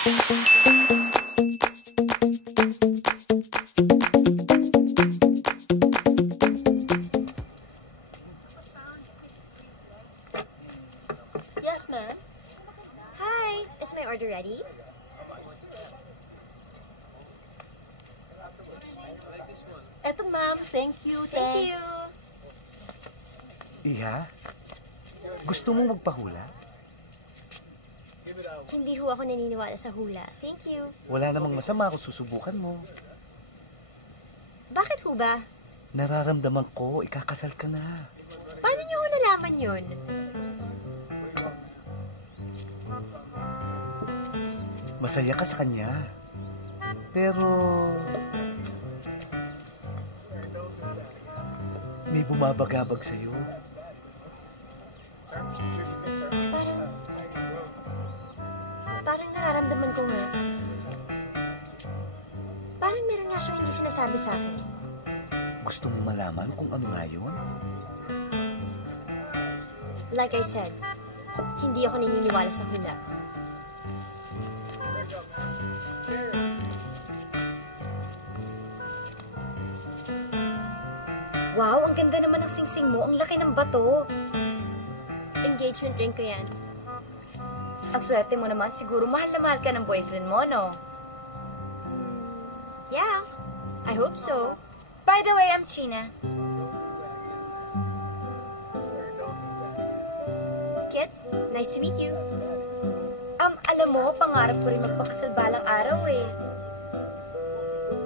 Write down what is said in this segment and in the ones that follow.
Yes, ma'am. Hi, is my order ready? Eto, ma'am. Thank you. Thank you. Iha, gusto mong magpahula? Hindi ho ako naniniwala sa hula. Thank you. Wala namang masama kung susubukan mo. Bakit ho ba? Nararamdaman ko, ikakasal ka na. Paano niyo ho nalaman yun? Masaya ka sa kanya. Pero may bumabagabag sa'yo. Parang nararamdaman ko nga. Parang meron nga siyang hindi sinasabi sa akin. Gusto mong malaman kung ano nga yun? Like I said, hindi ako naniniwala sa hula. Wow, ang ganda naman ng singsing mo. Ang laki ng bato. Engagement ring ko yan. Ang swerte mo naman, siguro mahal na mahal ka ng boyfriend mo, no? Yeah, I hope so. By the way, I'm China. Kit, nice to meet you. Alam mo, pangarap ko rin magpakasal balang araw eh.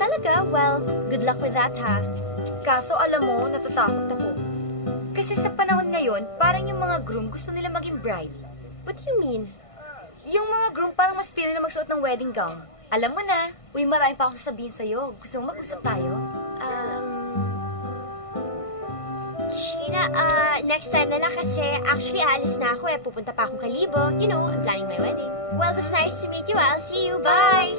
Talaga? Well, good luck with that, ha? Kaso alam mo, natatakot ako. Kasi sa panahon ngayon, parang yung mga groom gusto nila maging bride. What do you mean? Yung mga groom parang mas pili na magsuot ng wedding gown. Alam mo na, uy, marami pa akong sasabihin sa'yo. Gusto mo mag-usap tayo? Sheena, next time na lang kasi actually aalis na ako eh. Pupunta pa akong Kalibo. You know, I'm planning my wedding. Well, it was nice to meet you. I'll see you. Bye!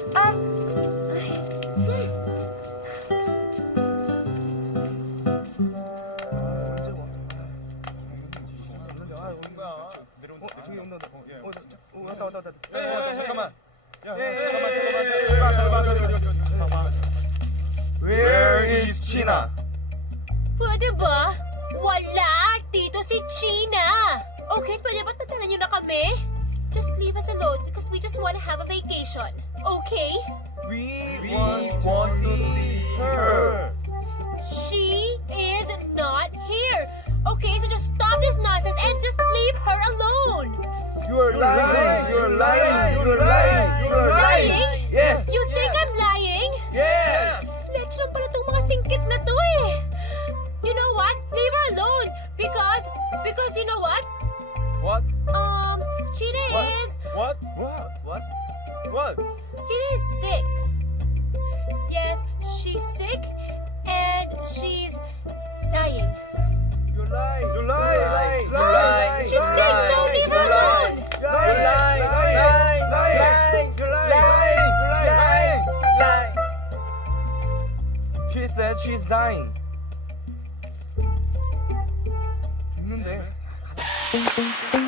잠깐만. Where is China? Pwede ba? Wala! Dito si China! Okay, pwede ba tatanan niyo na kami? Just leave us alone because we just want to have a vacation. Okay? We want to see her. She is not here. Okay, so just stop this nonsense and just leave her alone. You're lying. You're lying. You're lying. You're lying. Yes. You think I'm lying? Yes. Leche lang pala tong mga singkit na to eh. You know what? Leave her alone. Because you know what? What? China is... What? China is sick. Yes, she's sick and she's dying. You're lying. You're lying. You're lying. She's sick, so leave her alone. You're lying. You're lying. She said she's dying. 죽는데.